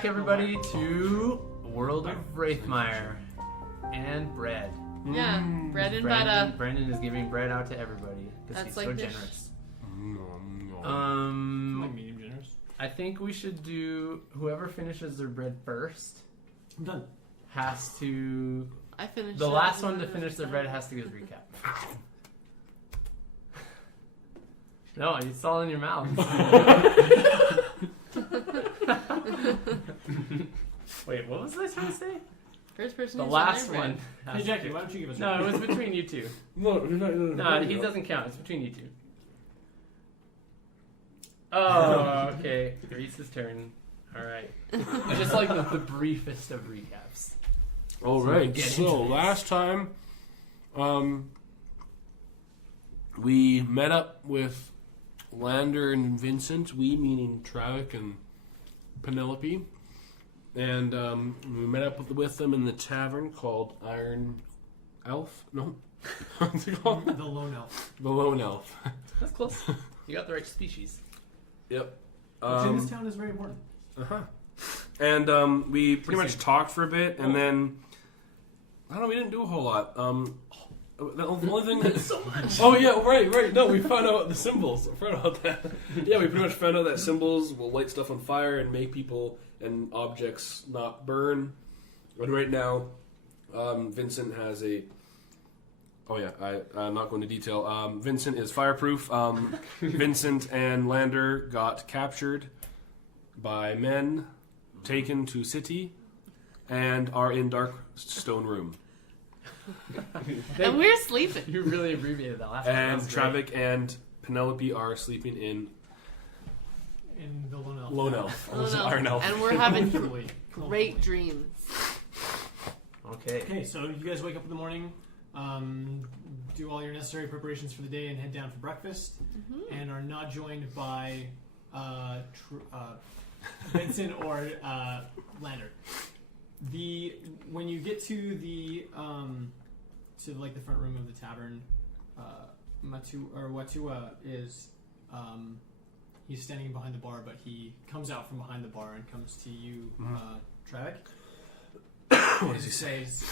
back, everybody, to World of Raethmire and bread. Yeah, bread and butter. Brandon is giving bread out to everybody because he's like so this. generous. Like medium generous. I think we should do whoever finishes their bread first I'm done. has to. I finished. The it last and one to then finish their done. bread has to give a recap. No, it's all in your mouth. Wait, what was I trying to say? First person. The who's last on their one. bread. has Hey to Jackie, give- why don't you give us No, it was between you two. No, No, he doesn't count. It's between you two. Oh, okay. Grace's turn. All right. Just like the briefest of recaps. All So right. get So into this. last time, we met up with Lander and Vincent. We meaning Travak and Penelope, and we met up with them in the tavern called Iron Elf. No, what's it called? The lone elf. The Lone Elf. That's close. You got the right species. Yep. Which in this town is very important. Uh-huh. And we pretty much talked for a bit, and then I don't know. We didn't do a whole lot. The only thing that So much. Oh yeah, right. No, we found out the symbols. I forgot about that. Yeah, we pretty much found out that symbols will light stuff on fire and make people and objects not burn. And right now, Vincent has a. Oh yeah, I'm not going to detail. Vincent is fireproof. Vincent and Lander got captured by men, taken to city, and are in dark stone room. And we're sleeping. You really abbreviated that last one. And That was great. Travak and Penelope are sleeping in In the lone elf. Lone Elf. Oh, Almost no. Iron Elf. And we're having Comfortably. great dreams. Okay. Okay, so you guys wake up in the morning, do all your necessary preparations for the day, and head down for breakfast, and are not joined by Vincent or Lander. When you get to the like the front room of the tavern, Watua is he's standing behind the bar, but he comes out from behind the bar and comes to you, Travak. What does he say? Says,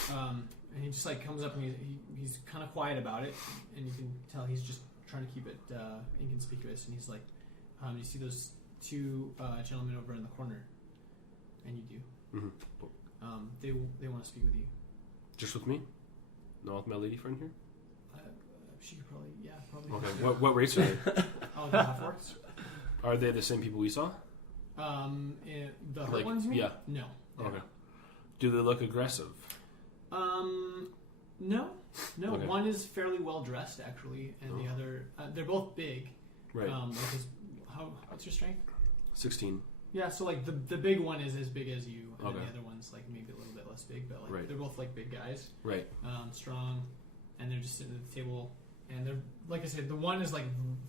and he just like comes up and he's kind of quiet about it, and you can tell he's just trying to keep it inconspicuous. And he's like, "You see those two gentlemen over in the corner?" And you do. Mm-hmm. They want to speak with you. Just with me? Not with my lady friend here? She could probably. Okay. What race are they? Oh, the half orcs. Are they the same people we saw? The hurt Like, ones. You mean? yeah. No. Okay. Do they look aggressive? No. Okay. One is fairly well dressed actually, and the other, they're both big. Right. What's your strength? 16. Yeah, so like the big one is as big as you, and Okay. then the other one's like maybe a little bit less big, but like Right. they're both like big guys, Right. strong, and they're just sitting at the table, and they're like I said, the one is like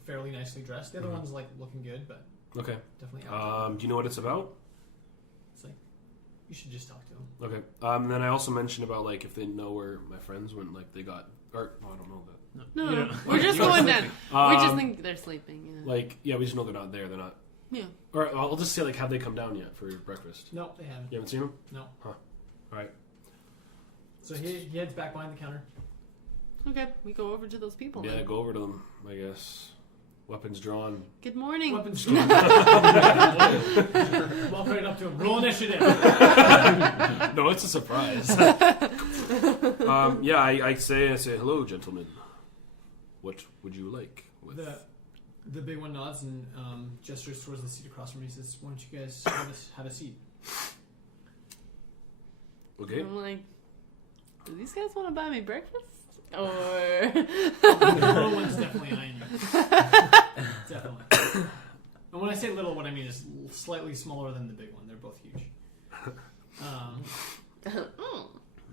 fairly nicely dressed, the other one's like looking good, but Okay. definitely out. Do you know what it's about? It's like you should just talk to him. Okay. And then I also mentioned about like if they know where my friends went, like they got. Or I don't know that. No, You don't- we're just You're going sleeping. down. We just think they're sleeping. Yeah. Like we just know they're not there. They're not. Yeah. Or I'll just say like, have they come down yet for breakfast? No, they haven't. You haven't seen them? No. Huh. All right. So he heads back behind the counter. Okay, we go over to those people. Yeah, then. go over to them. I guess. Weapons drawn. Good morning. Weapons drawn. Walk right up to him. Roll initiative. No, it's a surprise. I say hello, gentlemen. What would you like? With The big one nods and gestures towards the seat across from me. He says, "Why don't you guys have a seat?" Okay. I'm like, do these guys want to buy me breakfast? Or The little one's definitely eyeing you. Definitely. And when I say little, what I mean is slightly smaller than the big one. They're both huge.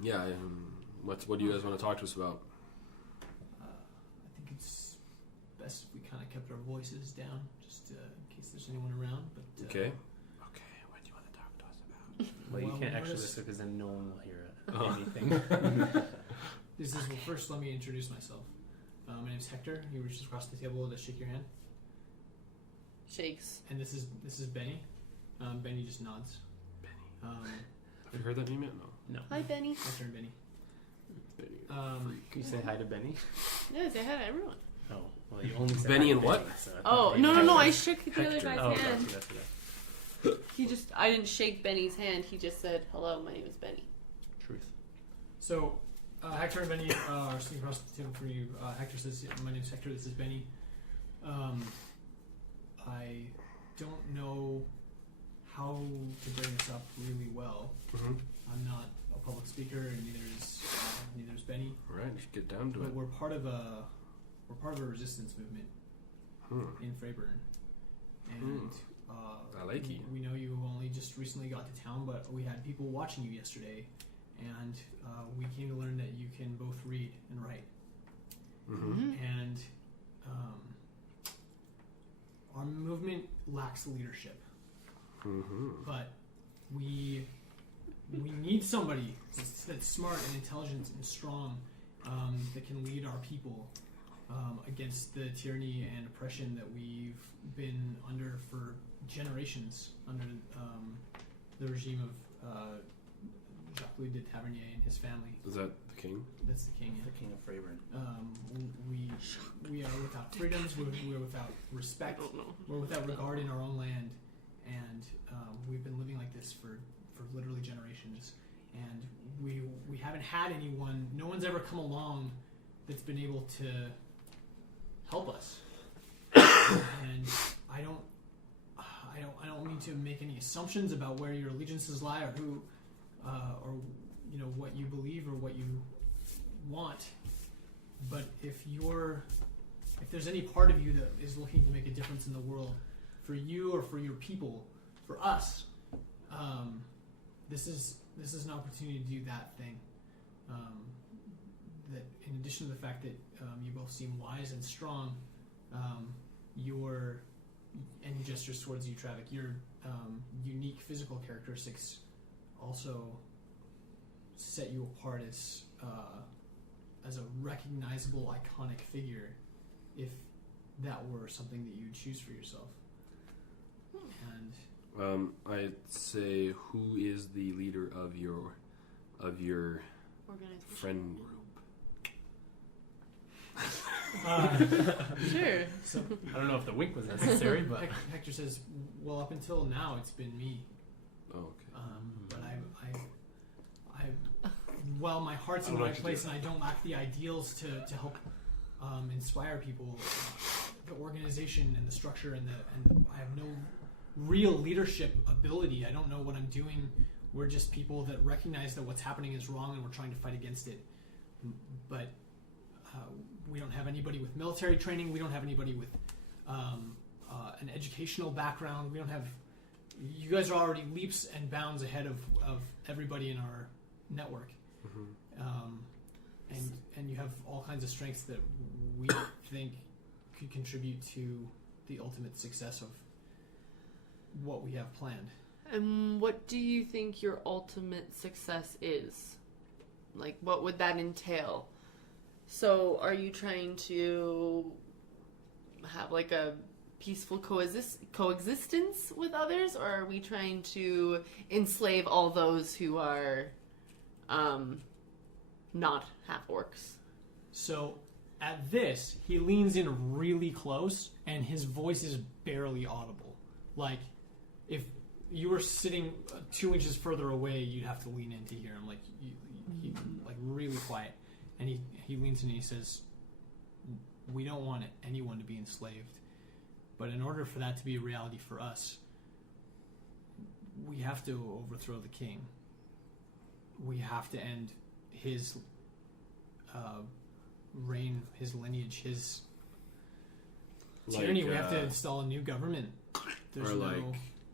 Yeah. What do you guys want to talk to us about? I think it's best if we kind of kept our voices down, just in case there's anyone around. But Okay. Okay. What do you want to talk to us about? Well, you Well, can't actually notice- listen because then no one will hear Oh. anything. This is well. First, let me introduce myself. My name's Hector. He reaches across the table to shake your hand. shakes. And this is Benny. Benny just nods. Benny. Have you heard that name yet? No. No. Hi, Benny. My turn, Benny. Can you say hi to Benny? Yeah, say hi to everyone. Oh, well, you only said Benny hi to and what? Benny, so I Oh, thought maybe no. I Hector. shook the other guy's Oh, hand. gotcha. I didn't shake Benny's hand. He just said, hello, my name is Benny. Truth. So, Hector and Benny are sitting across the table from you. Hector says, "My name's Hector. This is Benny. I don't know how to bring this up really well. Mm-hmm. I'm not a public speaker, and neither is Benny. All right, just get down to But it. we're part of a resistance movement in Freyburn, and I like you. We know you only just recently got to town, but we had people watching you yesterday, and we came to learn that you can both read and write. Mm-hmm. And our movement lacks leadership, Mm-hmm. but we need somebody that's smart and intelligent and strong, that can lead our people against the tyranny and oppression that we've been under for generations under the regime of Jacques-Louis de Tavernier and his family. Is that the king? That's the king. The king of Freyburn. We are without freedoms. We're without respect. I don't know. We're without regard in our own land, and we've been living like this for literally generations. And we haven't had anyone. No one's ever come along that's been able to help us. And I don't mean to make any assumptions about where your allegiances lie or who, or you know what you believe or what you want. But if there's any part of you that is looking to make a difference in the world, for you or for your people, for us, this is an opportunity to do that thing. That in addition to the fact that you both seem wise and strong, and he gestures towards you, Travick, your unique physical characteristics also set you apart as a recognizable, iconic figure, if that were something that you'd choose for yourself. And I'd say, who is the leader of your Organization. friend group? Sure. so I don't know if the wink was necessary, but Hector says, "Well, up until now, it's been me. Oh, okay. But while my heart's in the right place and I don't lack the ideals to help inspire people, the organization and the structure and I have no real leadership ability. I don't know what I'm doing. We're just people that recognize that what's happening is wrong and we're trying to fight against it. But we don't have anybody with military training. We don't have anybody with an educational background. We don't have. You guys are already leaps and bounds ahead of everybody in our network, and you have all kinds of strengths that we think could contribute to the ultimate success of what we have planned." And what do you think your ultimate success is? Like, what would that entail? So, are you trying to have, like, a peaceful coexistence with others? Or are we trying to enslave all those who are not half-orcs? So, at this, he leans in really close, and his voice is barely audible. Like, if you were sitting 2 inches further away, you'd have to lean in to hear him. Like, he like really quiet. And he leans in and he says, "We don't want anyone to be enslaved. But in order for that to be a reality for us, we have to overthrow the king. We have to end his reign, his lineage, his tyranny. We have to install a new government." There's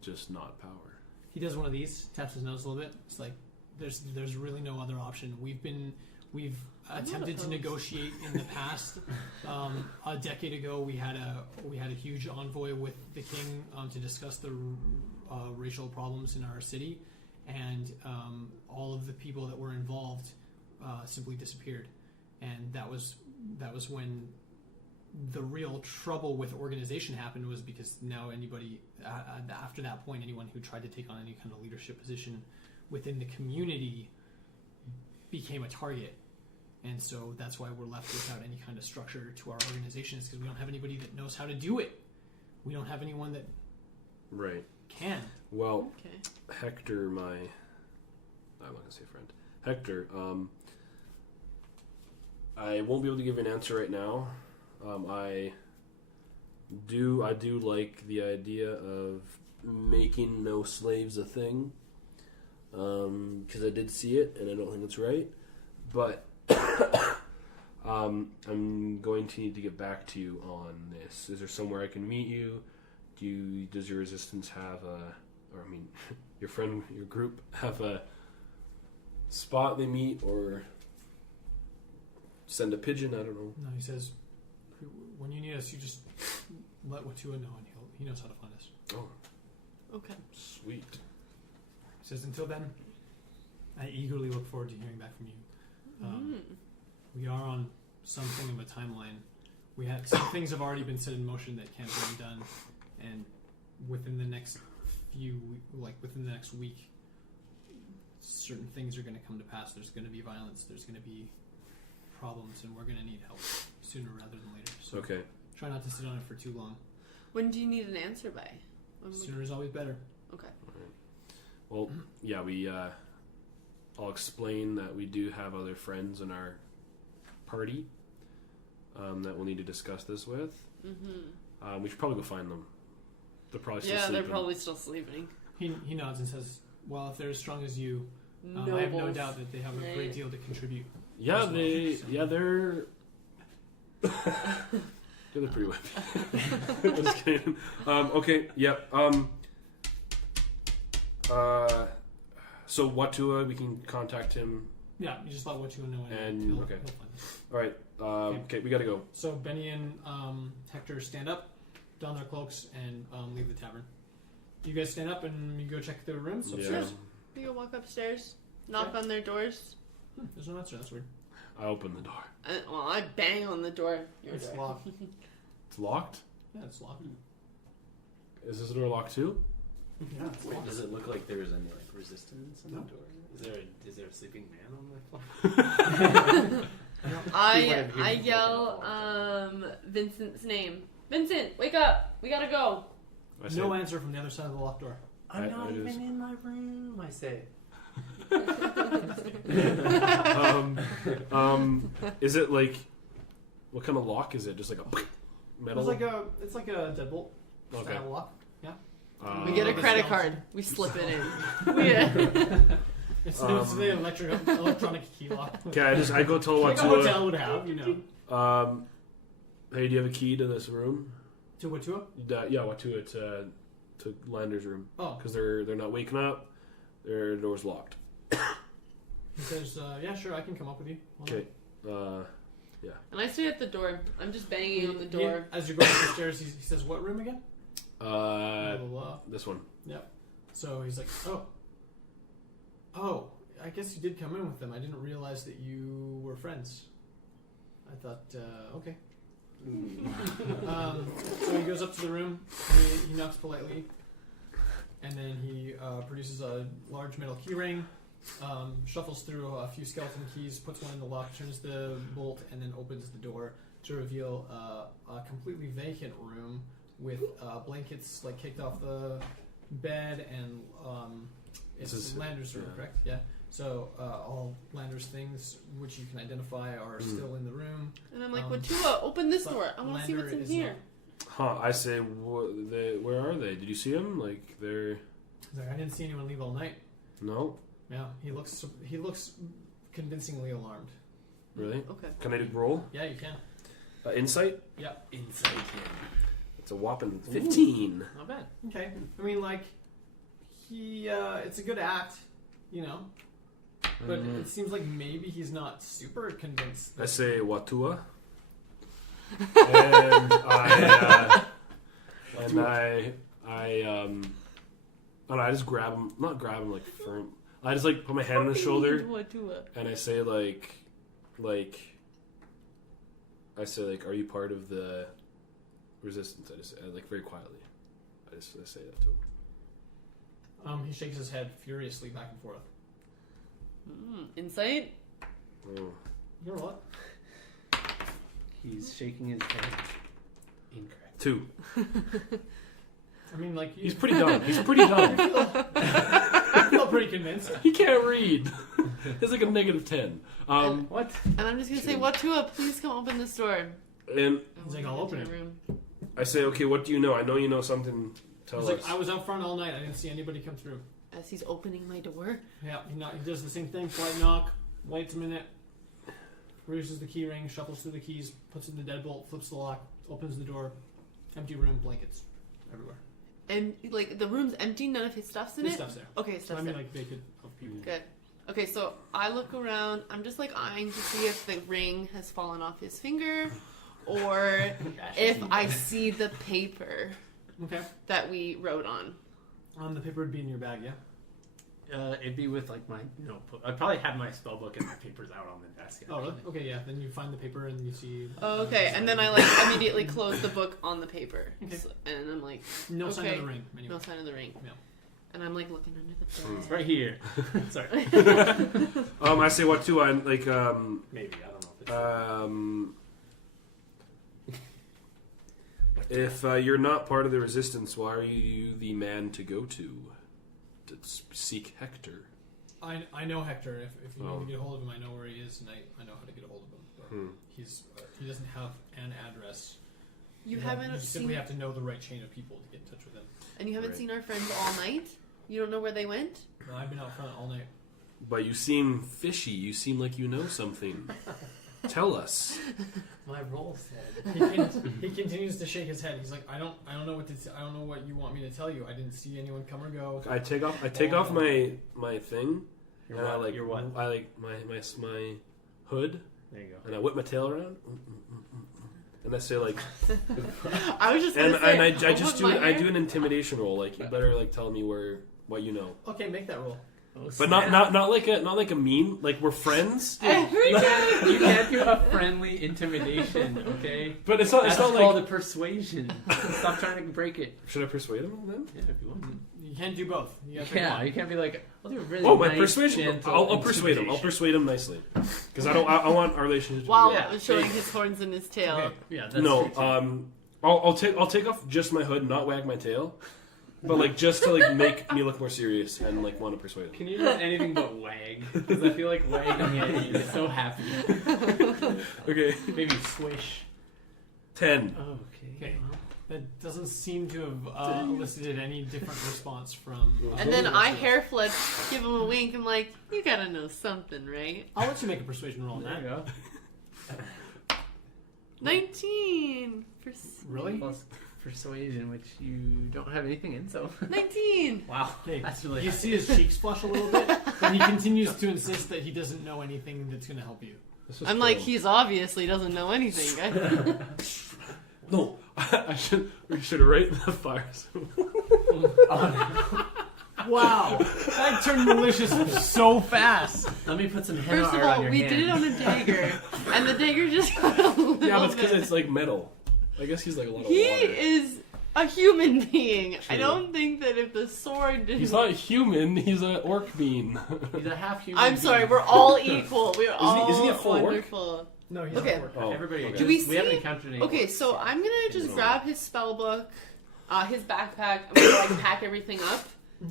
just not power. He does one of these, taps his nose a little bit. It's like there's really no other option. We've attempted to negotiate in the past. A decade ago, we had a huge envoy with the king to discuss the racial problems in our city, and all of the people that were involved simply disappeared. And that was when the real trouble with organization happened was because now anybody after that point, anyone who tried to take on any kind of leadership position within the community became a target. And so that's why we're left without any kind of structure to our organization, is because we don't have anybody that knows how to do it. We don't have anyone that Right. can. Well, Okay. Hector, I'm not going to say friend. Hector, I won't be able to give you an answer right now. I do like the idea of making no slaves a thing, because I did see it and I don't think it's right. But I'm going to need to get back to you on this. Is there somewhere I can meet you? Does your resistance have your group have a spot they meet, or send a pigeon? I don't know. No, he says, when you need us, you just let Watua know, and he knows how to find us. Oh, Okay. sweet. He says, until then, I eagerly look forward to hearing back from you. We are on something of a timeline. Some things have already been set in motion that can't be undone, and within the next within the next week, certain things are going to come to pass. There's going to be violence. There's going to be problems, and we're going to need help sooner rather than later. So Okay. try not to sit on it for too long. When do you need an answer by? Sooner is always better. Okay. Well, yeah, I'll explain that we do have other friends in our party that we'll need to discuss this with. We should probably go find them. They're probably still sleeping. They're probably still sleeping. He nods and says, well, if they're as strong as you, I have no Nobles. doubt that they have a great deal to contribute. Yeah, as well. they're they're pretty whippy. I'm just kidding. Okay, yep. So Watua, we can contact him. Yeah, you just let Watua know, And- he'll okay. find us. All right. Okay, we gotta go. So Benny and Hector stand up, don their cloaks, and leave the tavern. You guys stand up and you go check the rooms Yeah. upstairs. You go walk upstairs, knock Okay. on their doors. There's no answer. That's weird. I open the door. I bang on the door. Your It's door. locked. It's locked. Yeah, it's locked. Is this door locked too? Yeah, it's Wait, locked. does it look like there's any like resistance on No. the door? Is there a sleeping man on the floor? I yell Vincent's name. Vincent, wake up! We gotta go. I say, No answer from the other side of the locked door. I'm I not even just- in my room. I say. Is it like, what kind of lock is it? Just like a metal? It's like a deadbolt Okay. style lock. Yeah. We get a Like a credit skeleton. card. We slip it in. Yeah. It's the electronic key lock. Okay, I go tell Like a Watua. hotel would have, you know. Hey, do you have a key to this room? To Watua? Yeah, Watua to Lander's room, Oh. because they're not waking up. Their door's locked. He says, yeah, sure, I can come up with you. Hold on. Okay. And I stay at the door. I'm just banging on the door. As you're going up the stairs, he says, what room again? Blah, blah, blah. This one. So he's like, oh, I guess you did come in with them. I didn't realize that you were friends. I thought, okay. So he goes up to the room, he knocks politely, and then he produces a large metal key ring, shuffles through a few skeleton keys, puts one in the lock, turns the bolt, and then opens the door to reveal a completely vacant room with blankets like kicked off the bed, and it's Lander's room, correct? Yeah. So all Lander's things, which you can identify, are still in the room. And I'm like, Watua, open this but door. I want to see Lander what's in is here. Huh? I say, where are they? Did you see them? Like they're He's like, I didn't see anyone leave all night. no, Yeah, he looks convincingly alarmed. really? Okay. Can I roll Yeah, you can. insight? Inside him. It's a whopping 15. Not bad. Okay. I mean, like, he, it's a good act, you know, but it seems like maybe he's not super convinced. I say Watua, and I just grab him, not grab him like firm. I just like put my hand on his shoulder, Watua. and I say like, I say, like, are you part of the resistance? I just like very quietly. I just say that to him. He shakes his head furiously back and forth. Insight? Oh. You know what? He's shaking his head. Incorrect. 2. I mean, like, He's pretty dumb. He's pretty dumb. I feel pretty convinced. He can't read. It's like a -10. What? And I'm just gonna say, Watua, please come open this door. And He's like, I'll open it. Room. I say, okay, what do you know? I know you know something. Tell He's us. like, I was out front all night. I didn't see anybody come through. As he's opening my door. Yeah, he does the same thing. Polite knock. Waits a minute. Produces the key ring. Shuffles through the keys. Puts in the deadbolt. Flips the lock. Opens the door. Empty room. Blankets everywhere. And, like, the room's empty, none of his stuff's in His it? stuff's there. Okay, So, stuff's I mean, there. like, they could help people. Good. Okay, so I look around. I'm just, like, eyeing to see if the ring has fallen off his finger or if I see the paper Okay. that we wrote on. The paper would be in your bag, yeah? It'd be with like my notebook. I'd probably have my spell book and my papers out on the desk. Oh, really? Okay, yeah. Then you find the paper and you see... Oh, okay, and then I, like, immediately close the book on the paper. Okay. So, and I'm like, No sign okay. of the ring, anyway. no sign of the ring. Yeah. And I'm, like, looking under the bed. It's right here. Sorry. I say what too? I'm like Maybe I don't know if it's. if you're not part of the resistance, why are you the man to go to seek Hector? I know Hector. If you Oh. need to get a hold of him, I know where he is, and I know how to get a hold of him. But he doesn't have an address. You You haven't simply seen... have to know the right chain of people to get in touch with him. And you haven't Right. seen our friends all night? You don't know where they went? No, I've been out front all night. But you seem fishy. You seem like you know something. Tell us. My roll said. He continues to shake his head. He's like, I don't know what I don't know what you want me to tell you. I didn't see anyone come or go. I take off my thing. Your And I what? like Your what? I like my hood, There you go. and I whip my tail around, and I say like, I was just and gonna say, I I'll just put my I hair- do an intimidation roll. Like, you better like tell me what you know, Okay, make that roll. Oh, but not like a mean. Like, we're friends. Every You time. you can't do a friendly intimidation, okay? But it's not That's like. called a persuasion. Stop trying to break it. Should I persuade him then? Yeah, if you want. You can't do both. You gotta pick Yeah, one. you can't be like, I'll do a really Oh, my nice, persuasion! gentle I'll persuade him. I'll intimidation. persuade him nicely, because I want our relationship. While to be Yeah. showing his horns and his tail. Okay. Yeah, that's no, true, too. I'll take off just my hood, not wag my tail, but like just to like make me look more serious and like want to persuade him. Can you do anything but wag? Because I feel like wagging it, you get so happy. Okay, Maybe swish. 10. Oh, Okay. That doesn't seem to have elicited any different response from. And then I hair flip, give him a wink, and like, you gotta know something, right? I'll let you make a persuasion roll on There you that. go. 19. Really? Plus persuasion, which you don't have anything in, so. 19. Wow. Okay. That's really You see his cheeks flush a little bit, but he continues to insist that he doesn't know anything that's going to help you. I'm like, he's obviously doesn't know anything, guys. No, we should write the fire symbol. Wow, that turned malicious so fast. Let me put some henna First of art on all, your we hand. did it on a dagger, and the dagger just got a little Yeah, but it's because bit. it's like metal. I guess he's like a lot of He water. is a human being. I True. don't think that if the sword didn't... He's not human. He's an orc bean. He's a half human. I'm sorry, being. we're all equal. We're all isn't he a full orc? wonderful. No, he's Okay. not working. Oh, Everybody. okay. Do we we haven't see- encountered any. Okay, so orcs. I'm gonna just No. grab his spell book, his backpack. I'm gonna like pack everything up.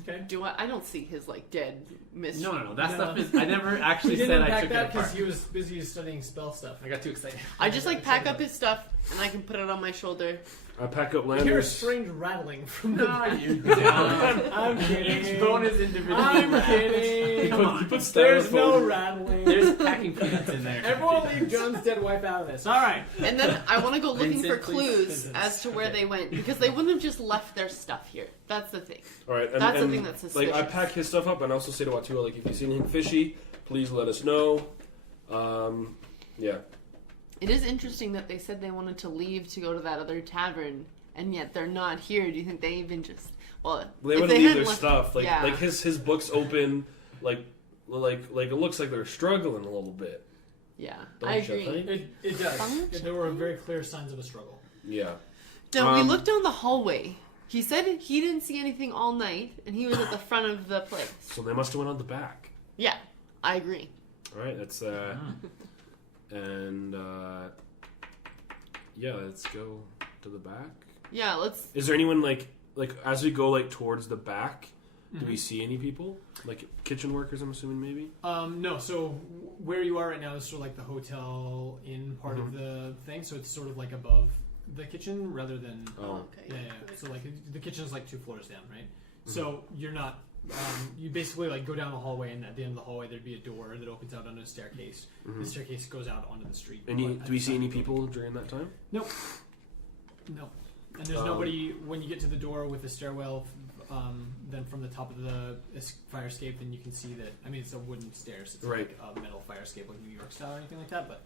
Okay. I don't see his like dead mystery. No. That No. stuff is. I never He actually didn't said I unpack took that it apart. because he was busy studying spell stuff. I got too excited. I just like pack up his stuff and I can put it on my shoulder. I pack up You hear a Landers. strange rattling from the No, back. you don't. I'm kidding. Each bone is individually I'm wrapped. kidding. He puts There's no styrofoam. rattling. There's packing peanuts in there. Everyone leave John's dead wife out of this. All right. And then I want to go looking for Vincent, please. clues Vincent. as to where they went because they wouldn't have just left their stuff here. That's the thing. All right, and, That's the and, thing that's like I suspicious. pack his stuff up, and I also say to Watua, like, if you see anything fishy, please let us know. Yeah. It is interesting that they said they wanted to leave to go to that other tavern, and yet they're not here. Do you think they even just They if wouldn't they leave hadn't their left- stuff. Like yeah. his book's open. Like it looks like they're struggling a little bit. Yeah, Don't I you agree. think? It does. Fun There were very clear signs of a struggle. Yeah. Now, we looked down the hallway. He said he didn't see anything all night, and he was at the front of the place. So they must have went on the back. Yeah, I agree. All right, that's and yeah, let's go to the back. Yeah, let's... Is there anyone like as we go like towards the back? Do we see any people like kitchen workers? I'm assuming maybe. No. So where you are right now is sort of like the hotel inn part of the thing. So it's sort of like above the kitchen rather than. Oh. Okay. Yeah. So like the kitchen is like 2 floors down, right? So you're not. You basically like go down the hallway, and at the end of the hallway there'd be a door that opens out onto a staircase. The staircase goes out onto the street. Do we see any people during that time? Nope. No. And there's nobody when you get to the door with the stairwell. Then from the top of the fire escape, then you can see that. I mean, it's a wooden stairs. It's Right. like a metal fire escape, like New York style or anything like that. But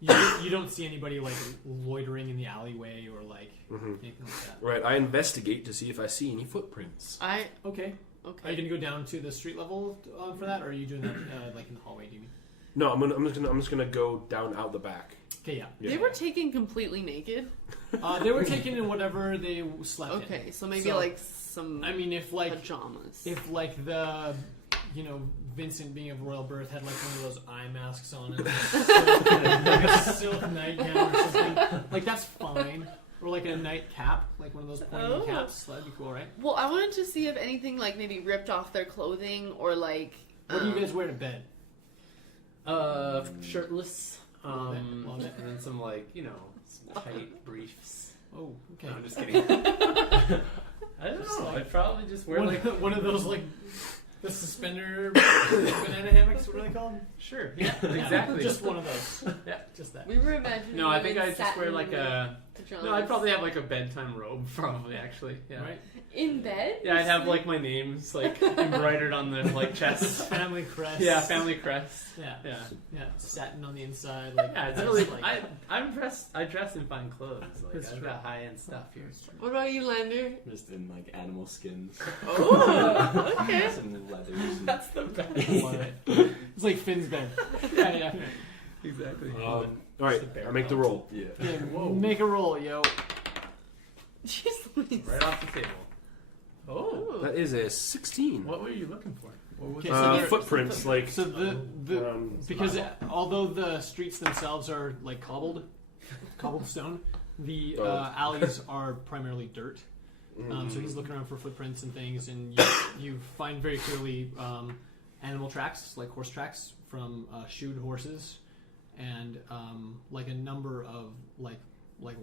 you don't see anybody like loitering in the alleyway or like anything like that. Right. I investigate to see if I see any footprints. Okay. Are Okay. you gonna go down to the street level for that, or are you doing that like in the hallway? Do you mean? No, I'm just gonna go down out the back. Okay, yeah. They were taken completely naked. They were taken in whatever they slept in. Okay, so maybe So, like some I mean, if like pajamas. the Vincent being of royal birth had like one of those eye masks on it, like a silk nightgown or something, like that's fine. Or like a night cap, like one of those pointy caps. That'd be cool, right? Well, I wanted to see if anything like maybe ripped off their clothing or like. What do you guys wear to bed? Shirtless. Love it. And then some like some tight briefs. Oh, okay. No, I'm just kidding. I don't know. I'd probably just wear like one of those like the suspender banana hammocks. What are they called? sure. Yeah, exactly. Just one of those. Yeah. Just that. We were imagining. No, I you think in I'd just wear satin like a. pajamas. No, I'd probably have like a bedtime robe. Probably actually. Yeah. Right? in bed. Yeah, I'd have like my names like embroidered on the like chest. Family crest. Yeah, family crest. Yeah. Yeah. Yeah. Satin on the inside. Like, Yeah, it's that's really. like, I'm dressed. I dress in fine clothes. Like That's I've true. got high end stuff here. What about you, Lander? Just in like animal skins. Oh, okay. Some leathers. And... That's the best. love it. It's like Finn's bed. Yeah, yeah. Exactly. All right, I make the roll. Yeah. Yeah, Whoa. make a roll, yo. Jeez Louise. Right off the table. Oh. That is a 16. What were you looking for? What was Okay, so there- Footprints, like So the because spiral. although the streets themselves are like cobblestone, the Oh. alleys are primarily dirt. So he's looking around for footprints and things, and you find very clearly animal tracks, like horse tracks from shoed horses, and like a number of like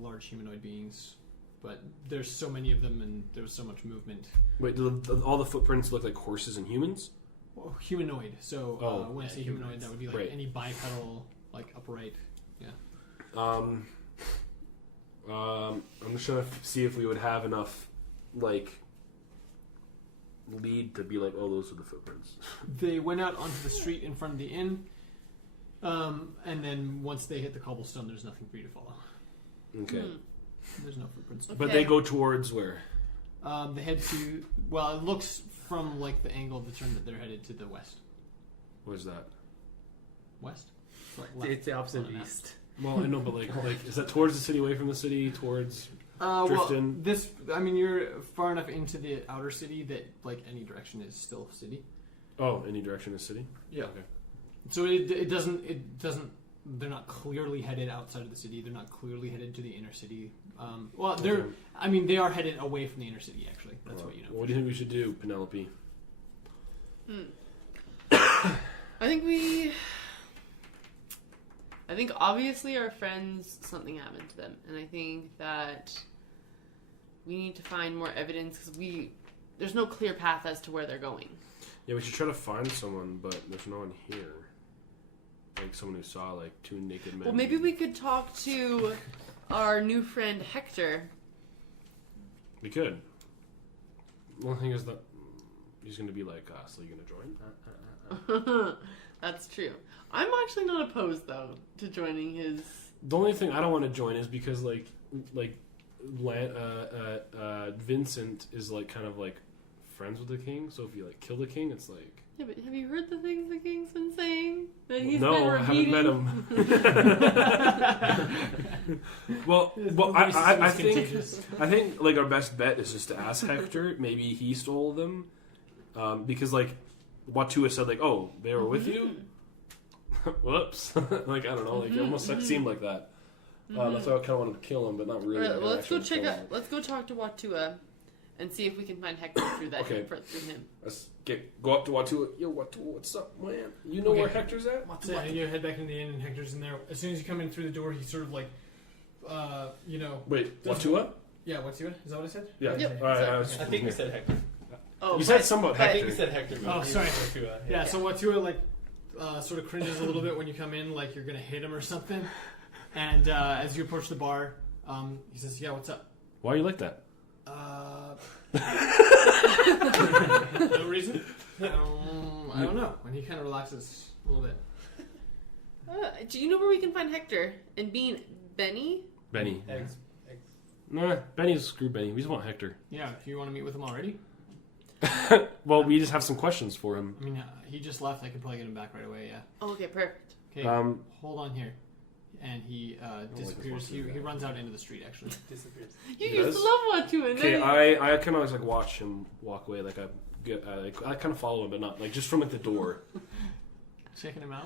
large humanoid beings. But there's so many of them, and there's so much movement. Wait, do all the footprints look like horses and humans? Well, humanoid. So Oh. when I say humanoid, that would be like Right. any bipedal, like upright. Yeah. I'm just trying to see if we would have enough, like, lead to be like, oh, those are the footprints. They went out onto the street in front of the inn, and then once they hit the cobblestone, there's nothing for you to follow. Okay. There's no footprints. But they go towards where? They head to. Well, it looks from like the angle of the turn that they're headed to the west. Where's that? West. Like left. It's the opposite on of the map. east. Well, I know, but like, is that towards the city, away from the city, towards? Well, Driftin'. this. I mean, you're far enough into the outer city that like any direction is still city. Oh, any direction is city. Yeah. Okay. So it doesn't. They're not clearly headed outside of the city. They're not clearly headed to the inner city. Well, they're. Okay. I mean, they are headed away from the inner city. Actually, that's what you know. What do you think we should do, Penelope? I think obviously our friends, something happened to them, and I think that we need to find more evidence because there's no clear path as to where they're going. Yeah, we should try to find someone, but there's no one here. Like someone who saw like two naked men. Well, maybe we could talk to our new friend Hector. We could. One thing is that he's going to be like, so you going to join? That's true. I'm actually not opposed though to joining his. The only thing I don't want to join is because Vincent is like kind of like friends with the king. So if you like kill the king, it's like Yeah, but have you heard the things the king's been saying? That He's No, been I haven't met him. well, I think like our best bet is just to ask Hector. Maybe he stole them, because like Watua said, like, oh, they were with you. Whoops. Like, I don't know. Like, it almost seemed like that. That's why I kind of wanted to kill him, but not really. Well, let's go check out. Let's go talk to Watua, and see if we can find Hector through that. Okay. Through him. Let's go up to Watua. Yo, Watua, what's up, man? You know where Hector's at? So you head back into the inn, and Hector's in there. As soon as you come in through the door, he's sort of like, you know. Wait, Watua? Yeah, Watua? Is that what I said? Yeah. Yep. All right, I think you said Hector. Oh, you said something about I Hector. think you said Hector. Oh, sorry. Watua, Yeah, so Watua, like, sort of cringes a little bit when you come in, like you're going to hit him or something. And as you approach the bar, he says, yeah, what's up? Why are you like that? No reason? I don't know. And he kind of relaxes a little bit. Do you know where we can find Hector? And Benny? Benny. Eggs. Nah, Benny's screw Benny. We just want Hector. Yeah, if you want to meet with him already. Well, we just have some questions for him. I mean, he just left. I could probably get him back right away, yeah. Oh, okay, perfect. Okay, hold on here. And he disappears. He runs out into the street, actually. Disappears. You He used does? to love Watua. and Okay, then- I kind of always like watch him walk away. Like I kind of follow him, but not like just from like the door. Checking him out.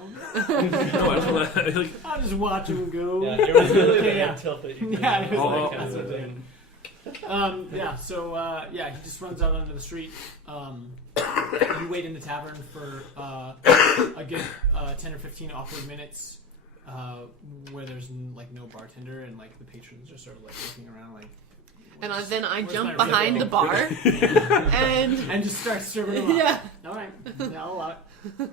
No, I just wanna, like, I'll just watch him go. Yeah, it was really Okay, the yeah. tilt that you Yeah, it was like- that's what it yeah, so yeah, he just runs out onto the street. You wait in the tavern for a good 10 or 15 awkward minutes, where there's like no bartender and like the patrons are sort of like looking around like. And then I where's jump my behind the refill? bar, and just start serving them up. yeah. All right, yeah, I'll allow it.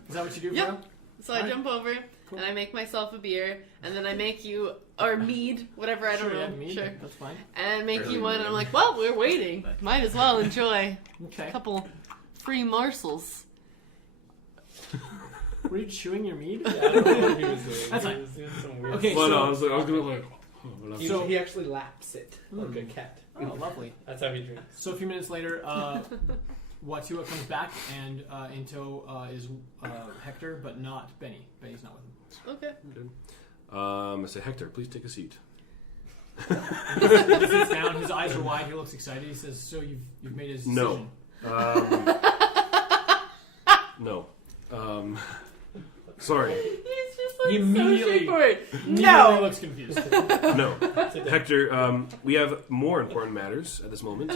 Is that what you do? Yep. Bro? So I Alright. jump over, Cool. and I make myself a beer, and then I make you or mead, whatever I don't Sure, know. yeah, me, Sure. that's fine. And I make Barely you one, and mead. I'm like, well, we're waiting. Might as well enjoy Okay. a couple free morsels. Were you chewing your meat? I don't know what he was doing. That's He fine. was doing some weird Okay, well, so no, I was gonna like. Oh, what He, else? So- he actually laps it like a cat. Oh, lovely. That's how he drinks. So a few minutes later, Watua comes back, and Into is Hector, but not Benny. Benny's not with him. Okay. I say, Hector, please take a seat. He sits down. His eyes are wide. He looks excited. He says, "So you've made his decision." No. No. Sorry. He's just like He so immediately- straightforward. He No. looks confused. No. Hector, we have more important matters at this moment.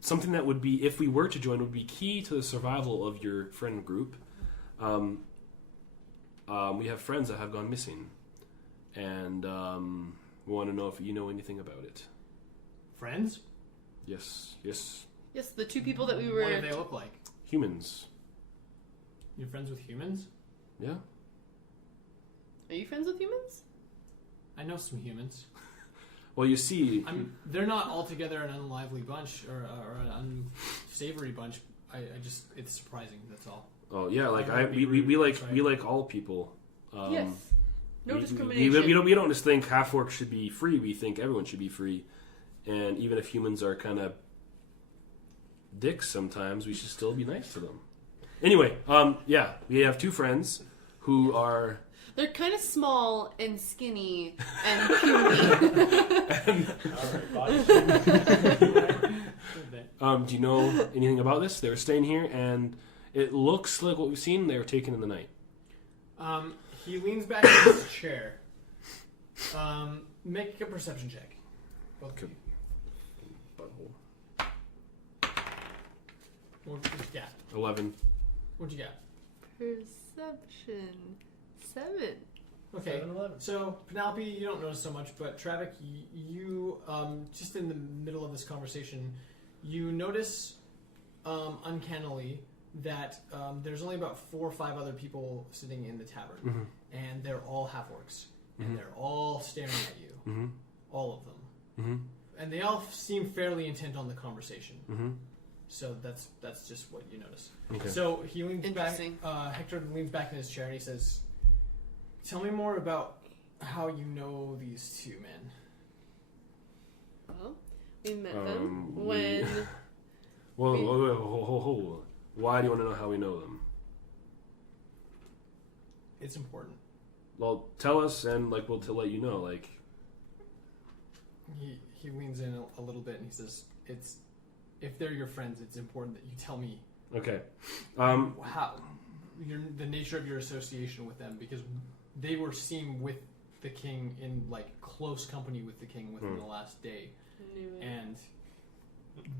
Something that would be, if we were to join, would be key to the survival of your friend group. We have friends that have gone missing. And we want to know if you know anything about it. Friends? Yes. Yes, the two people that we What do were. they look like? Humans. You're friends with humans? Yeah? Are you friends with humans? I know some humans. Well, you see... They're not altogether an unlively bunch or an unsavory bunch. I just it's surprising. That's all. Oh, yeah, like, I don't wanna be we rude, like that's right. we like all people. Yes. No we discrimination. we don't just think half-orcs should be free. We think everyone should be free. And even if humans are kind of dicks sometimes, we should still be nice to them. Anyway, yeah, we have two friends who are... They're kind of small and skinny and puny. Alright, body. do you know anything about this? They were staying here, and it looks like what we've seen. They were taken in the night. He leans back in his chair. Make a perception check. Both of Okay. you. Butthole. What'd you get? 11. What'd you get? Perception 7. Okay. 7-11. So Penelope, you don't notice so much, but Travik, you just in the middle of this conversation, you notice uncannily that there's only about 4 or 5 other people sitting in the tavern, Mm-hmm. and they're all half-orcs, Mhm. and they're all staring at you, Mm-hmm. all of them, Mm-hmm. and they all seem fairly intent on the conversation. Mm-hmm. So that's just what you notice. Okay. So he leans back. Interesting. Hector leans back in his chair and he says, "Tell me more about how you know these two men." Well, we met we- them when. Well, whoa. Why do you want to know how we know them? It's important. Well, tell us, and like we'll to let you know. Like, He leans in a little bit and he says, "It's if they're your friends, it's important that you tell me okay, how the nature of your association with them, because they were seen with the king in like close company with the king within the last day, and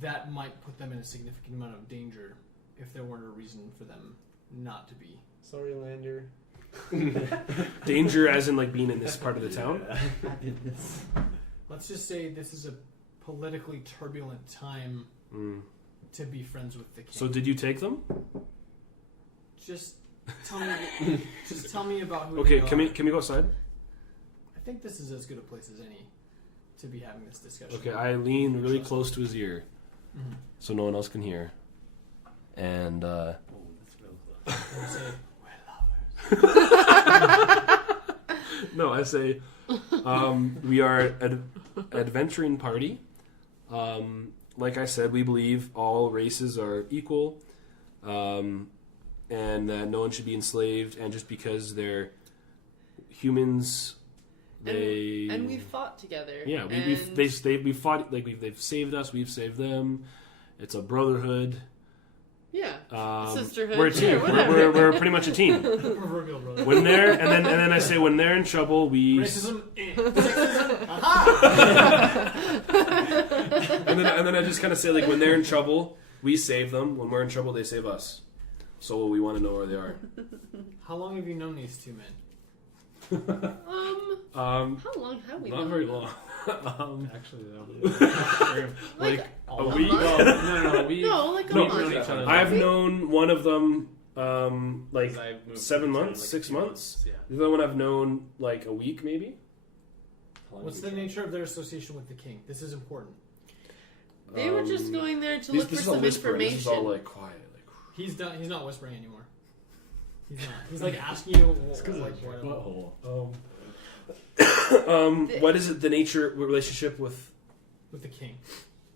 that might put them in a significant amount of danger if there weren't a reason for them not to be." Sorry, Lander. danger as in like being in this part of the town. I did this. Let's just say this is a politically turbulent time to be friends with the king. So did you take them? Just tell me. Just tell me about who. Okay, they can are. we go outside? I think this is as good a place as any to be having this discussion. Okay, I lean really close to his ear, so no one else can hear, and Oh, that's real close. And I say, "We're lovers." no, I say we are an adventuring party. Like I said, we believe all races are equal, and that no one should be enslaved. And just because they're humans, and we fought together. Yeah, we've fought, like they've saved us, we've saved them. It's a brotherhood. Yeah, sisterhood. We're a team. Sure, whatever. We're pretty much a team. Proverbial brother. When they're and then I say when they're in trouble, we Racism, sexism, aha! and then I just kind of say like when they're in trouble, we save them. When we're in trouble, they save us. So we want to know where they are. How long have you known these two men? How long have we Not known very them? long. Actually, no. like a a week. month? No, we No, like a No, we've known month. each other. I've known one of them like 'cause I've moved 7 to months, like a 6 few months. Yeah. The other one I've known like a week maybe. What's the nature of their association with the king? This is important. They were just going there to This look for is all some whispering. information. This is all like quiet. Like, He's done. He's not whispering anymore. He's not. He's like asking you. what is it? The nature relationship with? With the king.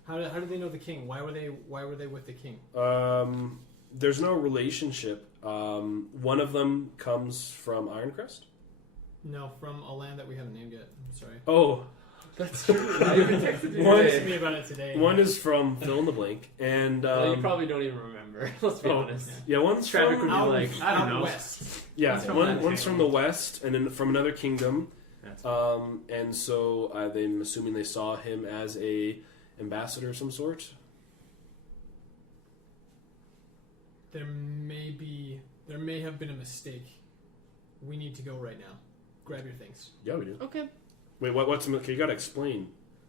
How did they know the king? Why were they with the king? There's no relationship. One of them comes from Ironcrest. No, from a land that we haven't named yet. I'm sorry. Oh, That's true. I even texted you One- He today. texted me about it today. one is from fill in the blank, and Well, you probably don't even remember. Let's be oh, honest. yeah, one's Traffic from would be out, like, I don't out know. west. yeah, one's from that one's channel. from the west, and then from another kingdom. That's And so I'm assuming they saw him as a ambassador of some sort. There may have been a mistake. We need to go right now. Grab your things. Yeah, we do. Okay. Wait, what's okay? You gotta explain,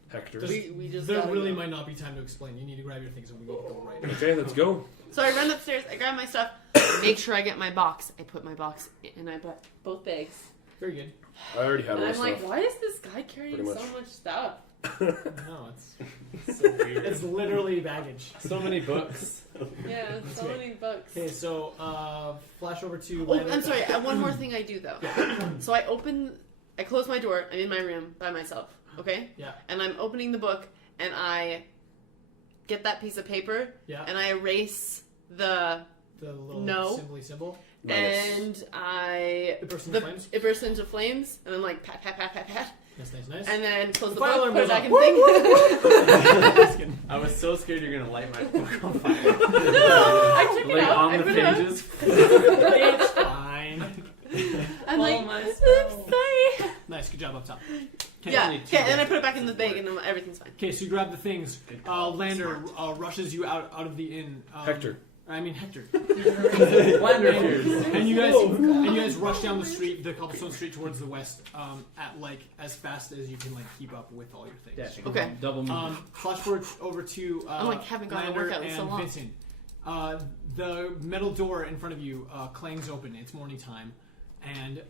Hector. We just There gotta really go. might not be time to explain. You need to grab your things and we need to go right now. Okay, let's go. So I run upstairs, I grab my stuff, make sure I get my box. I put my box in, I put both bags. Very good. I already have And all I'm the like, stuff. why is this guy carrying Pretty so much. much stuff? No, it's so weird. it's literally baggage. So many books. Yeah, so great. many books. Okay, so flash over to. Oh, I'm sorry. One more thing I do though. So I close my door. I'm in my room by myself. Okay. Yeah. And I'm opening the book, and I get that piece of paper, Yeah. and I erase the The little No. symbol. Nice. and I It bursts into flames. it bursts into flames, and I'm like pat pat pat pat pat, Nice. and then close the Fire book, alarm put it goes back off. in the thing. Just kidding. I was so scared you're gonna light my book on fire. No, I took it Like out. on I the put it out. pages. It's fine. I'm like, Oh, my oops, spell. sorry. Nice, good job up top. Yeah, only two okay, and then I days put it back in the doesn't bag, and then everything's fine. Okay, so you grab the things. Good call. Lander rushes you out of the inn. Hector. I mean Hector. Lander appears. And you guys rush down the street, the cobblestone street towards the west, at like as fast as you can like keep up with all your things. Yeah, Okay. Double move. Flash forward over to I'm like, haven't gone to Lander workout in and so long. Vincent. The metal door in front of you clangs open. It's morning time, and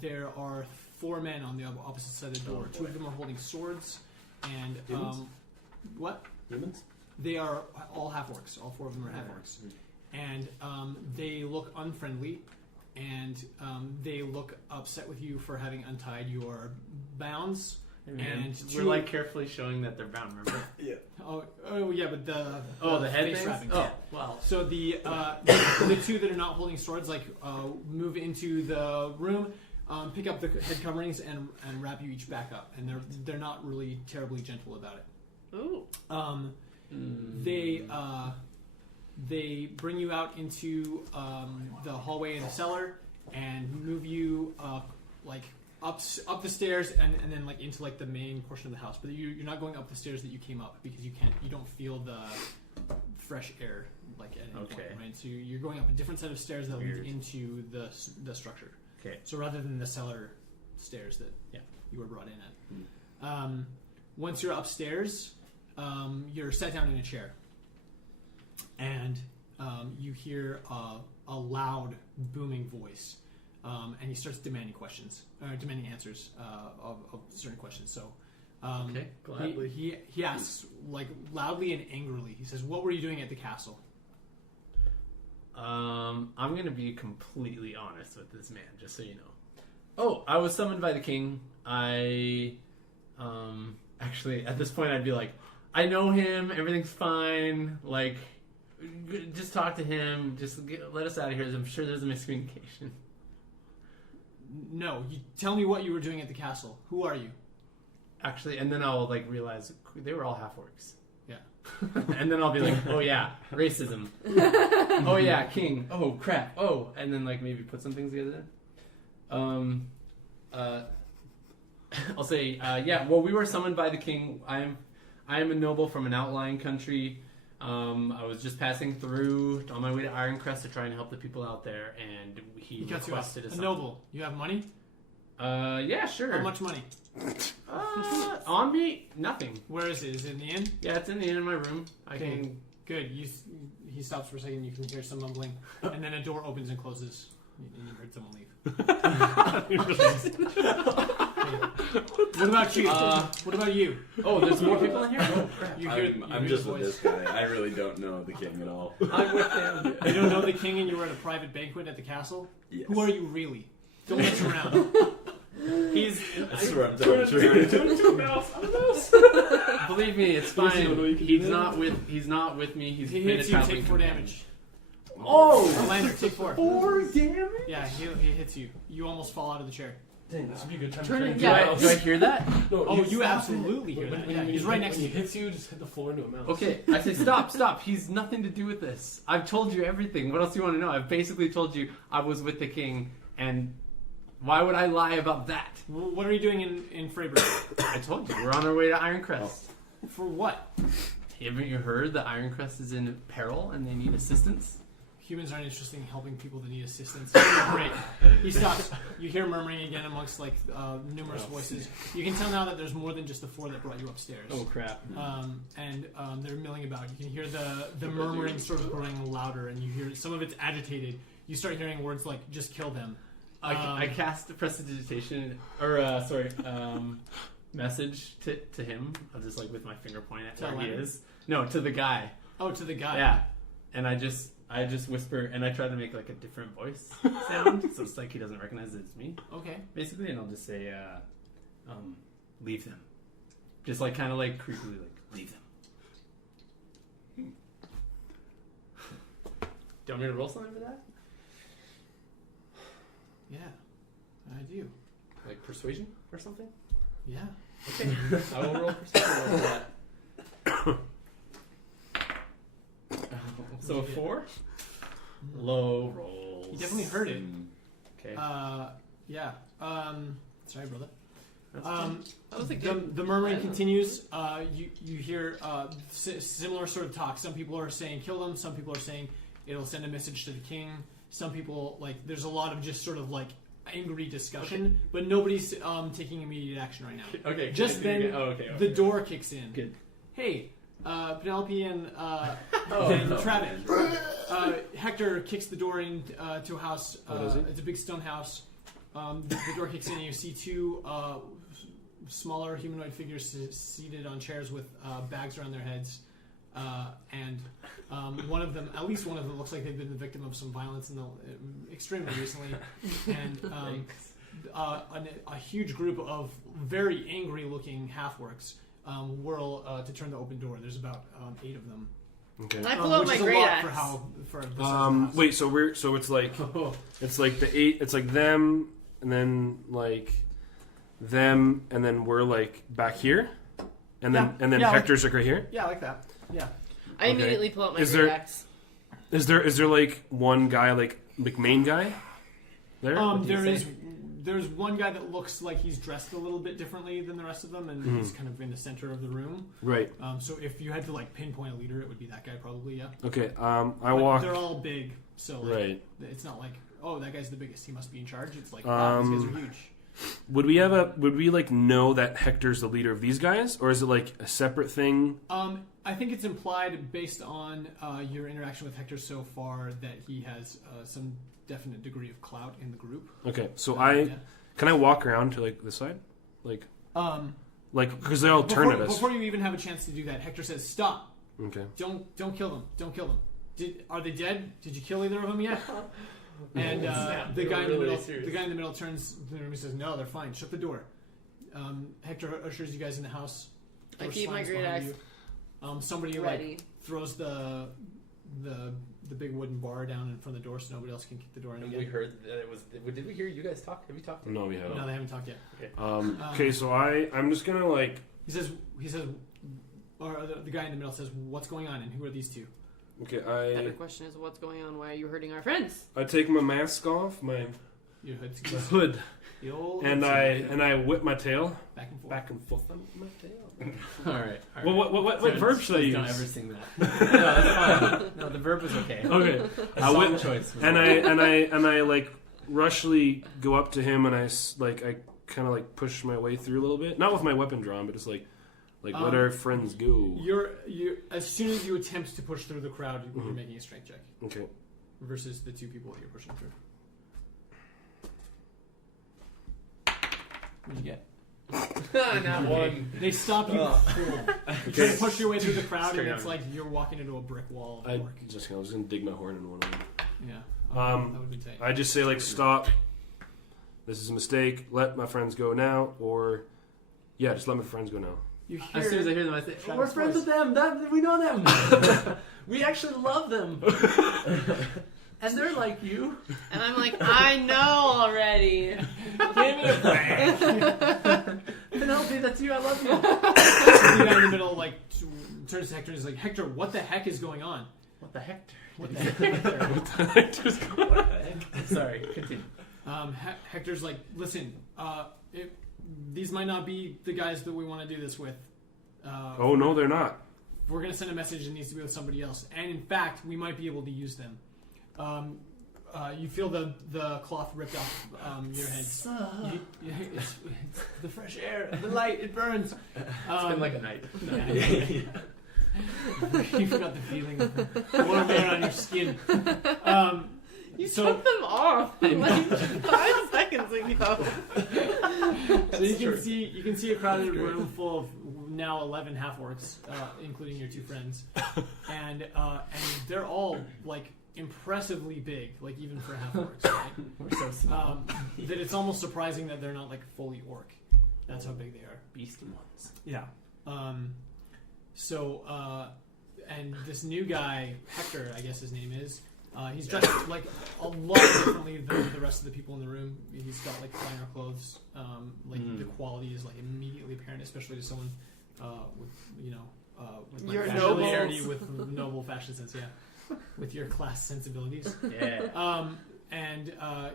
there are 4 men on the opposite side of the door. 2 of them are holding swords, and Humans? what? Humans? They are all half-orcs. All 4 of them are half-orcs. And they look unfriendly, and they look upset with you for having untied your bounds And we're like carefully showing that they're bound. Remember? Oh yeah, but the head face things? wrappings, Oh, yeah. well. So the two that are not holding swords move into the room, pick up the head coverings and wrap you each back up, and they're not really terribly gentle about it. Ooh. They bring you out into the hallway in the cellar and move you up the stairs and then like into like the main portion of the house. But you're not going up the stairs that you came up because you don't feel the fresh air like at any point, right? So you're going up a different set of stairs that lead into the structure. Okay. So rather than the cellar stairs that you were brought in at. Once you're upstairs, you're sat down in a chair, and you hear a loud, booming voice, and he starts demanding answers of certain questions. So, Okay, gladly. he asks like loudly and angrily. He says, "What were you doing at the castle?" I'm gonna be completely honest with this man, just so you know. Oh, I was summoned by the king. Actually, at this point, I'd be like, I know him. Everything's fine. Like, just talk to him. Let us out of here. I'm sure there's a miscommunication. No, you tell me what you were doing at the castle. Who are you? Actually, and then I'll like realize they were all half orcs. Yeah. And then I'll be like, oh yeah, racism. Oh yeah, king. Oh crap. Oh, and then like maybe put some things together. I'll say, yeah. Well, we were summoned by the king. I am a noble from an outlying country. I was just passing through on my way to Ironcrest to try and help the people out there, and he requested a noble. You have money? Yeah, sure. How much money? On me, nothing. Where is it? Is it in the inn? Yeah, it's in the inn in my room. I Okay. can. Good. He stops for a second. You can hear some mumbling, and then a door opens and closes, and you heard someone leave. What about you? What about you? Oh, there's more people in here. Oh crap! You hear? I'm just with this guy. I really don't know the king at all. I'm with him. You don't know the king, and you were at a private banquet at the castle. Yes. Who are you really? Don't mess around. I swear I'm telling the truth. Believe me, it's fine. He's not with me. He's He been hits a you. traveling Take 4 companion. damage. Oh, Lander, take 4. 4 damage. Yeah, he hits you. You almost fall out of the chair. Dang, this would be a good time Turn to it. turn Yeah, it do I hear that? No, Oh, you stop absolutely it. hear that. When Yeah, he- he's right next when to he you. hits you, just hit the floor into a mouse. Okay, I say stop. He's nothing to do with this. I've told you everything. What else do you want to know? I've basically told you I was with the king, and why would I lie about that? What are you doing in Freiburg? I told you we're on our way to Ironcrest. For what? Haven't you heard that Ironcrest is in peril and they need assistance? Humans aren't interested in helping people that need assistance. Great. He stops. You hear murmuring again amongst numerous voices. You can tell now that there's more than just the 4 that brought you upstairs. Oh crap! And they're milling about. You can hear the murmuring sort of growing louder, and you hear some of it's agitated. You start hearing words like "just kill them." I cast a prestidigitation, message to him. I'll just like with my finger point at To where he Leonard? is. No, to the guy. Oh, to the guy. Yeah, and I just whisper and I try to make like a different voice sound, so it's like he doesn't recognize that it's me, Okay. basically. And I'll just say, leave them. Just like kind of like creepily, like leave them. Do you want me to roll something for that? Yeah, I do. Like persuasion or something? Yeah. Okay, I will roll perception for that. So a 4? Low rolls. You definitely heard it. Okay. Yeah. Sorry, brother. That was a good. The murmuring continues. You hear similar sort of talk. Some people are saying kill them. Some people are saying it'll send a message to the king. Some people there's a lot of just sort of angry discussion, but nobody's taking immediate action right now. Okay. Just then, okay. the door kicks in. Good. Hey, Penelope and no. Travis. Hector kicks the door in to a house. What is it? It's a big stone house. The door kicks in, and you see 2 smaller humanoid figures seated on chairs with bags around their heads. And one of them, at least one of them, looks like they've been the victim of some violence extremely recently. And a huge group of very angry-looking half-orcs whirl to turn the open door. There's about 8 of them. Okay. I pull out which my is a great lot axe. for the size of the house. Wait, so it's like the 8. It's like them, and then like them, and then we're like back here, and then Yeah, Hector's like right here. Yeah, like that. Yeah. I immediately pull out my Is great there- axe. Is there like one guy like main guy there? There's one guy that looks like he's dressed a little bit differently than the rest of them, and he's kind of in the center of the room. Right. So if you had to like pinpoint a leader, it would be that guy probably. Yeah. Okay. I But walk. They're all big, so like, Right. it's not like, oh, that guy's the biggest, he must be in charge. It's like, wow, these guys are huge. Would we like know that Hector's the leader of these guys, or is it like a separate thing? I think it's implied based on your interaction with Hector so far that he has some definite degree of clout in the group. Okay. So Yeah. can I walk around to like this side, like because they all turn at us. Before you even have a chance to do that, Hector says, "Stop! Okay. Don't kill them! Don't kill them! Are they dead? Did you kill either of them yet?" And Snap. the They guy were in the really middle, serious. the guy in the middle turns to the room and says, "No, they're fine. Shut the door." Hector ushers you guys in the house. I Door keep my slams great behind axe you. Somebody ready. like throws the big wooden bar down in front of the door so nobody else can kick the door in And again. we heard that it was. Did we hear you guys talk? Have you talked? No, we haven't. No, they haven't talked yet. Okay, so I'm just gonna like. He says, or the guy in the middle says, "What's going on? And who are these two?" Okay, Better question is, what's going on? Why are you hurting our friends? I take my mask off, my Your hood's hood, the old and I whip my tail back and forth. back and forth on my tail. All right. Well, what verb should I Please don't use? ever sing that. No, that's fine. No, the verb was okay. Okay, A I song whip, choice. Was and okay. I like rushly go up to him, and I kind of like push my way through a little bit, not with my weapon drawn, but just like let our friends go. You're as soon as you attempt to push through the crowd, you're Mhm. making a strength check Okay. versus the 2 people that you're pushing through. What'd you get? Not one. They stop you. You try to push your way through the crowd, Straight and it's on. like you're walking into a brick wall. Of I work. was gonna dig my horn in one of them. Yeah. Um, that would be tight. I just say like stop. This is a mistake. Let my friends go now, or yeah, just let my friends go now. You hear, As soon as I hear them, I say, Travis' "We're friends voice. with them. We know them. We actually love them, and they're like you." And I'm like, I know already. Give me a break. Penelope, that's you. I love you. The guy in the middle like turns to Hector and is like, "Hector, what the heck is going on? What the heck? What the heck?" Sorry, continue. Hector's like, "Listen, these might not be the guys that we want to do this with. Oh no, they're not. We're going to send a message that needs to be with somebody else. And in fact, we might be able to use them." You feel the cloth ripped off your head. It's the fresh air, the light, it burns. It's been like a night. You forgot the feeling of the warm air on your skin. You So- took them off like 5 seconds ago. So you can see a crowded room full of now 11 half orcs, including your 2 friends, and they're all like impressively big, like even for half orcs. Right? We're so small. That it's almost surprising that they're not like fully orc. That's how big they are. Beastie ones. Yeah. And this new guy, Hector, I guess his name is. He's dressed like a lot differently than the rest of the people in the room. He's got like finer clothes. The quality is like immediately apparent, especially to someone with Your familiarity nobles. with noble fashion sense. Yeah, with your class sensibilities. Yeah.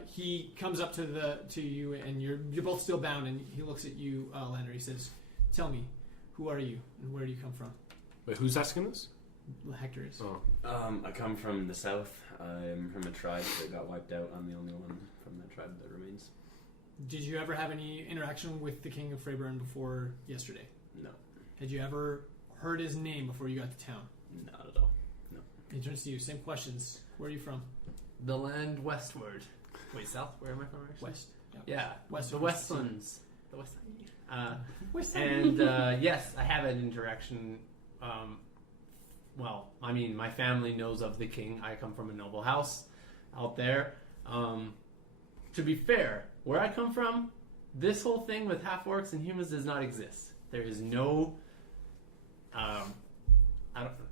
He comes up to you, and you're both still bound, and he looks at you, Lander. He says, "Tell me, who are you, and where do you come from?" Wait, who's asking this? Hector is. Oh, I come from the south. I'm from a tribe that got wiped out. I'm the only one from that tribe that remains. Did you ever have any interaction with the King of Freyburn before yesterday? No, Had you ever heard his name before you got to town? not at all. He turns to you. Same questions. Where are you from? The land westward. Wait, south? Where am I from? Actually? West. Yeah. West The of Westlands. The West. West. And yes, I have an interaction. Well, I mean, my family knows of the king. I come from a noble house out there. To be fair, where I come from, this whole thing with half orcs and humans does not exist. There is no,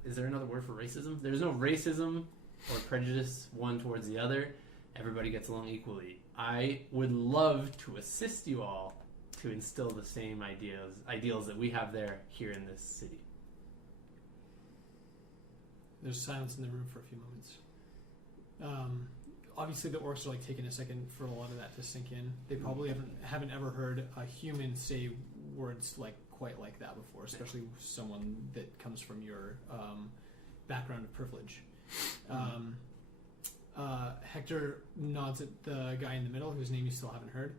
is there another word for racism? There's no racism or prejudice one towards the other. Everybody gets along equally. I would love to assist you all to instill the same ideals that we have there here in this city. There's silence in the room for a few moments. Obviously, the orcs are like taking a second for a lot of that to sink in. They probably haven't ever heard a human say words like quite like that before, especially someone that comes from your background of privilege. Hector nods at the guy in the middle, whose name you still haven't heard,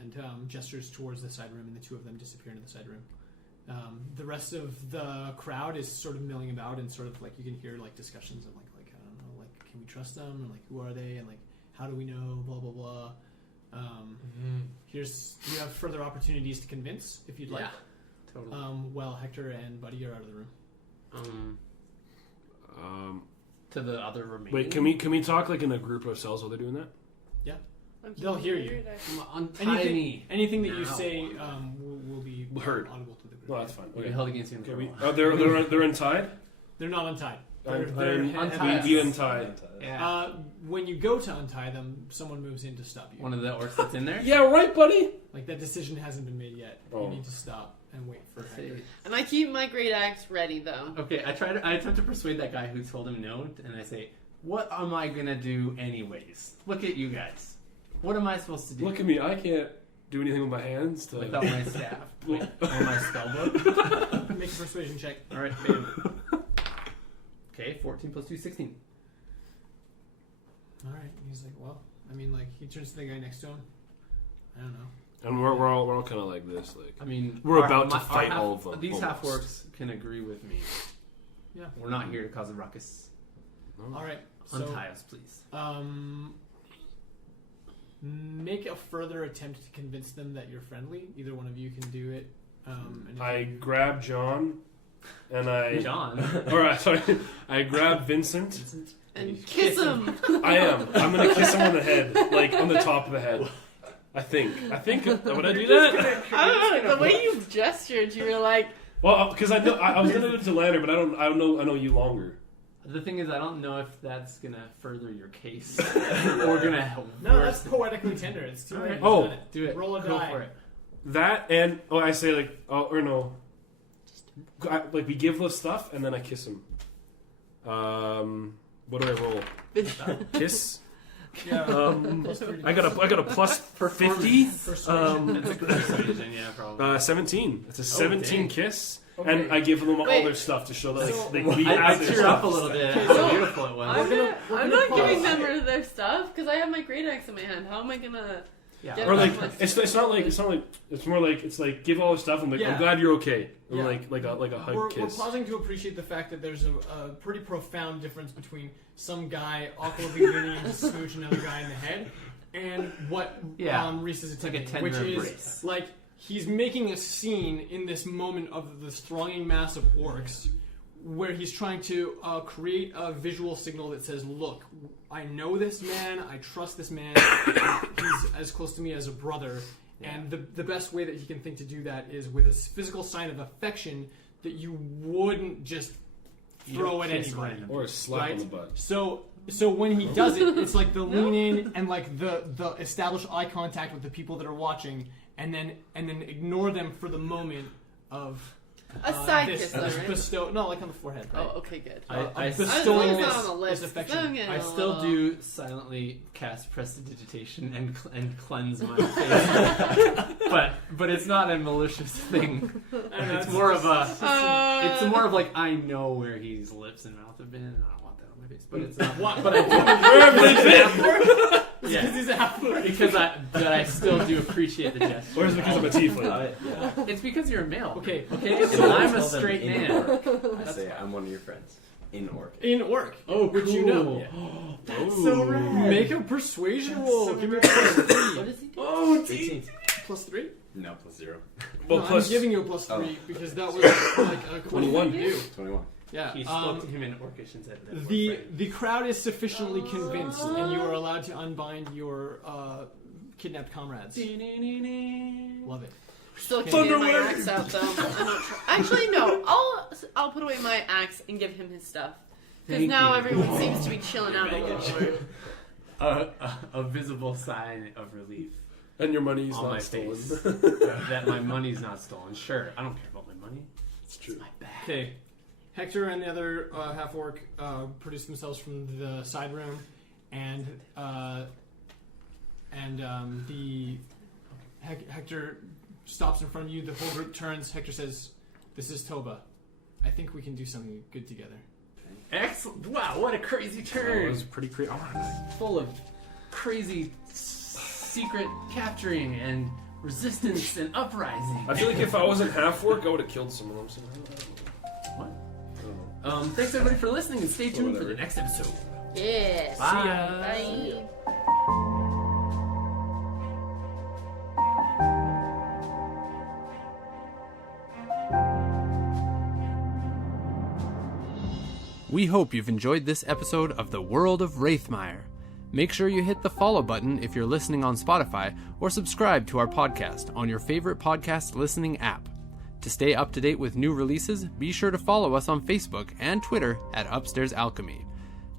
and gestures towards the side room, and the two of them disappear into the side room. The rest of the crowd is sort of milling about, and sort of like you can hear like discussions of like I don't know, like can we trust them, and like who are they, and like how do we know, blah blah blah. You have further opportunities to convince if you'd like. Yeah, totally. While Hector and Buddy are out of the room. To the other remaining. Wait, can we talk like in a group of ourselves while they're doing that? They'll hear you. Untie me. Anything that you Now. say will be Heard. audible to the group. No, that's fine. We'll be Okay. held against you in Okay, court. they're untied. They're not untied. untied. We untied. Yeah. When you go to untie them, someone moves in to stop you. One of the orcs that's in there? Yeah, right, buddy. Like that decision hasn't been made yet. Oh. You need to stop and wait for Hector. And I keep my great axe ready, though. Okay, I attempt to persuade that guy who told him no, and I say, what am I gonna do anyways? Look at you guys. What am I supposed to do? Look at me. I can't do anything with my hands. Without my staff. Or my spellbook. Make a persuasion check. Alright, bam. Okay, 14 plus 2, 16. All right. He's like, well, I mean, like he turns to the guy next to him. I don't know. And we're all kind of like this. Like I mean, We're about to fight half, all of them, These almost. half orcs can agree with me. Yeah. We're not here to cause a ruckus. All right. So, Untie us, please. make a further attempt to convince them that you're friendly. Either one of you can do it. And if I you- grab John, and I John. sorry, I grab Vincent. And kiss him! I'm gonna kiss him on the head, like on the top of the head. I think. Would I do that? I don't know, the way you gestured, you were like, Well, because I know I was gonna do it to Lander, but I don't know. I know you longer. The thing is, I don't know if that's gonna further your case or gonna help. No, that's poetically tender. It's too late. Oh, You've done it. Do it. Roll a Go die. for it. That and I say like or no, like we give the stuff and then I kiss him. What do I roll? Kiss. Yeah. I got a plus 50. Persuasion. It's a persuasion, yeah, probably. 17. It's a 17 dang. kiss, Okay. and I give them all Wait. their stuff to show that So- like we I have their tear stuff. up a little bit at Okay, how so- beautiful it was. I'm gonna not pause. giving them their stuff because I have my great axe in my hand. How am I gonna? Yeah. Yeah. Or like my- it's not like it's more like it's like give all their stuff and like Yeah. I'm glad you're okay. And Yeah. like a hug We're kiss. pausing to appreciate the fact that there's a pretty profound difference between some guy awkwardly leaning in to smooch another guy in the head and what Yeah. Reese is It's like a attempting, tender which embrace. is like he's making a scene in this moment of this thronging mass of orcs where he's trying to create a visual signal that says, look, I know this man, I trust this man, he's as close to me as a brother, and the best way that he can think to do that is with a physical sign of affection that you wouldn't just throw at Kiss anybody. random. Or a slap on Right? the butt. So when he does it, it's like the lean in and like the establish eye contact with the people that are watching, and then ignore them for the moment of A side this, kiss, though, this right? bestow. No, like on the forehead. Right? Oh, okay, good. I As long bestowing as it's this, not on the lips. this affection. then I'm getting I a still little- do silently cast prestidigitation and cleanse my face, but it's not a malicious thing. It's more of a. It's more of like I know where his lips and mouth have been, and I don't want that on my face. But it's not. What? But I do. Because Yeah, he's half. because I still do appreciate the gesture. Or is it because I'm a tiefling? It's because you're a male. Okay. Okay. And So I'm a tell them straight in man. orc. I say I'm one of your friends. In orc. In orc. Oh, which you know. That's so rad. Make a persuasion roll. so Give me a rad. plus What does he do? Oh, 18. plus 3. No, plus 0. Well, No, plus I'm giving you a plus 3 Oh. because that was like a cool 21. thing to do. 21. Yeah. He spoke to him in Orcish and said that The crowd is sufficiently convinced, and you are allowed to unbind your kidnapped comrades. Love it. Still keeping my axe out though. Actually, no. I'll put away my axe and give him his stuff. Because Thank now you. everyone seems to be chilling out a little more. a visible sign of relief And your money's on my not stolen. face that my money's not stolen. Sure, I don't care about my money. It's true. It's my bag. Okay. Hector and the other half orc produce themselves from the side room, and Hector stops in front of you. The whole group turns. Hector says, "This is Toba. I think we can do something good together." Excellent! Wow, what a crazy That turn! was pretty crazy. Full of crazy secret capturing and resistance and uprising. I feel like if I wasn't half orc, I would have killed some of them. So What? I don't know. Thanks everybody for listening, and stay tuned for whatever. the next episode. Yes. Bye. Bye. We hope you've enjoyed this episode of the World of Raethmire. Make sure you hit the follow button if you're listening on Spotify, or subscribe to our podcast on your favorite podcast listening app. To stay up to date with new releases, be sure to follow us on Facebook and Twitter at Upstairs Alchemy.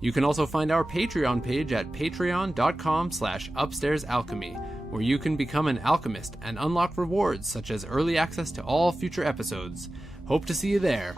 You can also find our Patreon page at patreon.com/upstairsalchemy, where you can become an alchemist and unlock rewards such as early access to all future episodes. Hope to see you there.